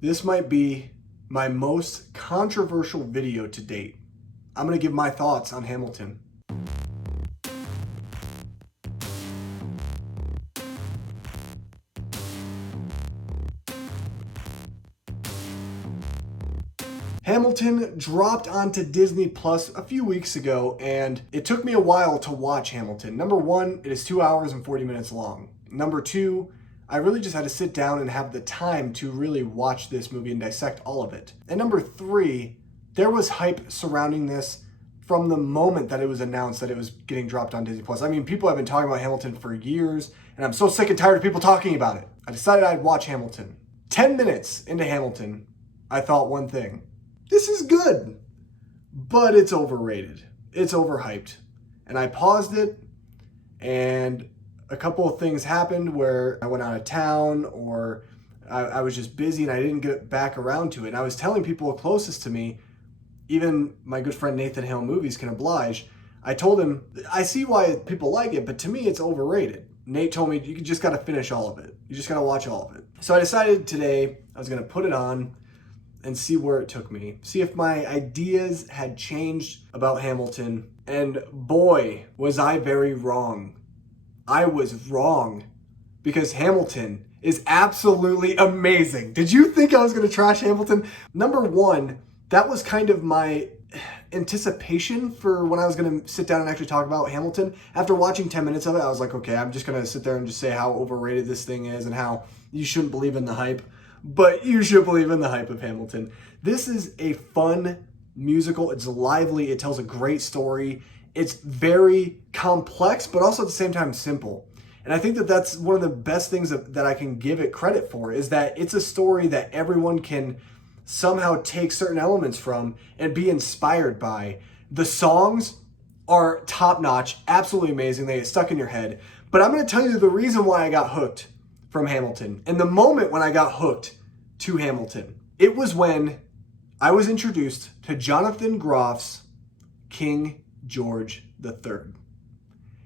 This might be my most controversial video to date. I'm going to give my thoughts on Hamilton. Hamilton dropped onto Disney Plus a few weeks ago, and it took me a while to watch Hamilton. Number one, it is 2 hours and 40 minutes long. Number two, I really just had to sit down and have the time to really watch this movie and dissect all of it. And number three, there was hype surrounding this from the moment that it was announced that it was getting dropped on Disney Plus. I mean, people have been talking about Hamilton for years, and I'm so sick and tired of people talking about it. I decided I'd watch Hamilton. 10 minutes into Hamilton, I thought one thing. This is good, but it's overrated. It's overhyped. And I paused it, and a couple of things happened where I went out of town, or I was just busy and I didn't get back around to it. And I was telling people closest to me, even my good friend Nathan Hale Movies can oblige. I told him, I see why people like it, but to me it's overrated. Nate told me, you just got to finish all of it. You just got to watch all of it. So I decided today I was going to put it on and see where it took me. See if my ideas had changed about Hamilton. And boy, was I very wrong. I was wrong, because Hamilton is absolutely amazing. Did you think I was going to trash Hamilton? Number one, that was kind of my anticipation for when I was going to sit down and actually talk about Hamilton. After watching 10 minutes of it, I was like, okay, I'm just going to sit there and just say how overrated this thing is and how you shouldn't believe in the hype. But you should believe in the hype of Hamilton. This is a fun musical. It's lively. It tells a great story. It's very complex, but also at the same time simple. And I think that that's one of the best things that I can give it credit for, is that it's a story that everyone can somehow take certain elements from and be inspired by. The songs are top-notch, absolutely amazing. They get stuck in your head. But I'm going to tell you the reason why I got hooked from Hamilton. And the moment when I got hooked to Hamilton, it was when I was introduced to Jonathan Groff's King George III.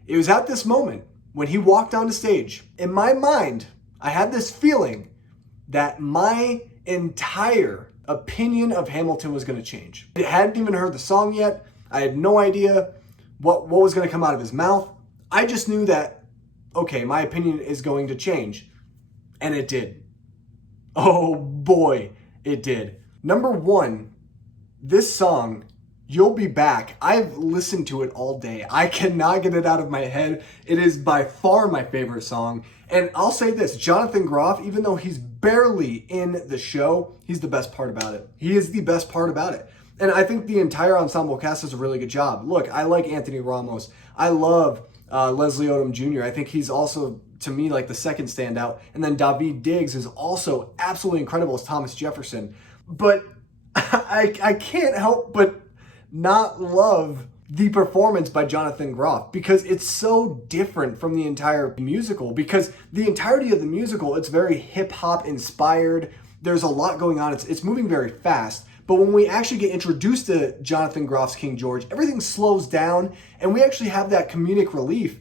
It was at this moment when he walked onto stage. In my mind, I had this feeling that my entire opinion of Hamilton was going to change. I hadn't even heard the song yet. I had no idea what was going to come out of his mouth. I just knew that, okay, my opinion is going to change. And it did. Oh boy, it did. Number one, this song, You'll Be Back, I've listened to it all day. I cannot get it out of my head. It is by far my favorite song. And I'll say this, Jonathan Groff, even though he's barely in the show, he's the best part about it. He is the best part about it. And I think the entire ensemble cast does a really good job. Look, I like Anthony Ramos. I love Leslie Odom Jr. I think he's also, to me, like the second standout. And then Daveed Diggs is also absolutely incredible as Thomas Jefferson. But I can't help but not love the performance by Jonathan Groff, because it's so different from the entire musical. Because the entirety of the musical, it's very hip-hop inspired. There's a lot going on. It's moving very fast. But when we actually get introduced to Jonathan Groff's King George, everything slows down, and we actually have that comedic relief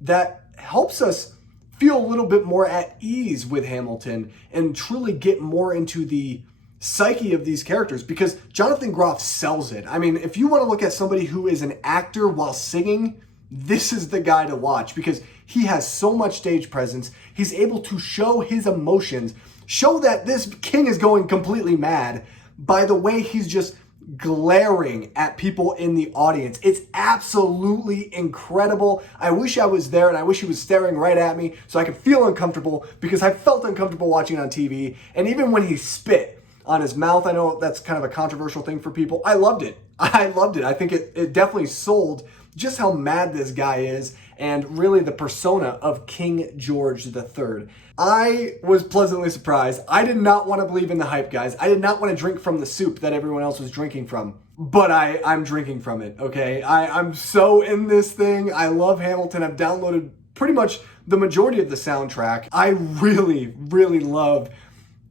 that helps us feel a little bit more at ease with Hamilton and truly get more into the psyche of these characters, because Jonathan Groff sells it. I mean, if you want to look at somebody who is an actor while singing, this is the guy to watch, because he has so much stage presence. He's able to show his emotions, show that this king is going completely mad by the way he's just glaring at people in the audience. It's absolutely incredible. I wish I was there, and I wish he was staring right at me so I could feel uncomfortable, because I felt uncomfortable watching it on TV. And even when he spit on his mouth, I know that's kind of a controversial thing for people. I loved it. I loved it. I think it definitely sold just how mad this guy is, and really the persona of King George III. I was pleasantly surprised. I did not want to believe in the hype, guys. I did not want to drink from the soup that everyone else was drinking from. But I'm drinking from it, okay? I'm so in this thing. I love Hamilton. I've downloaded pretty much the majority of the soundtrack. I really, really love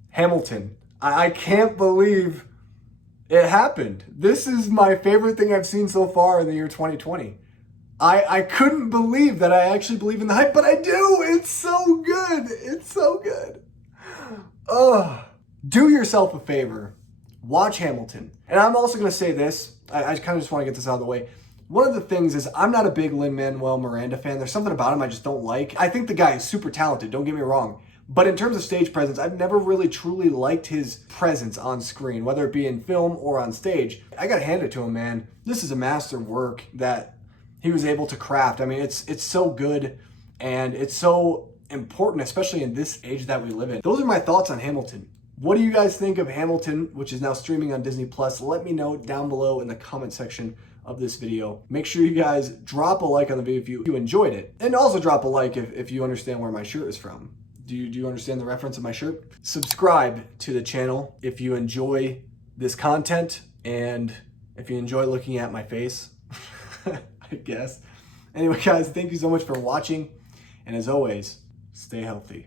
Hamilton. I can't believe it happened. This is my favorite thing I've seen so far in the year 2020. I couldn't believe that I actually believe in the hype, but I do. It's so good. It's so good. Oh, Do yourself a favor. Watch Hamilton. And I'm also going to say this. I kind of just want to get this out of the way. One of the things is I'm not a big Lin-Manuel Miranda fan. There's something about him I just don't like. I think the guy is super talented, don't get me wrong. But in terms of stage presence, I've never really truly liked his presence on screen, whether it be in film or on stage. I gotta hand it to him, man. This is a master work that he was able to craft. I mean, it's so good and it's so important, especially in this age that we live in. Those are my thoughts on Hamilton. What do you guys think of Hamilton, which is now streaming on Disney Plus? Let me know down below in the comment section of this video. Make sure you guys drop a like on the video if you enjoyed it. And also drop a like if you understand where my shirt is from. Do you understand the reference of my shirt? Subscribe to the channel if you enjoy this content and if you enjoy looking at my face, I guess. Anyway, guys, thank you so much for watching. And as always, stay healthy.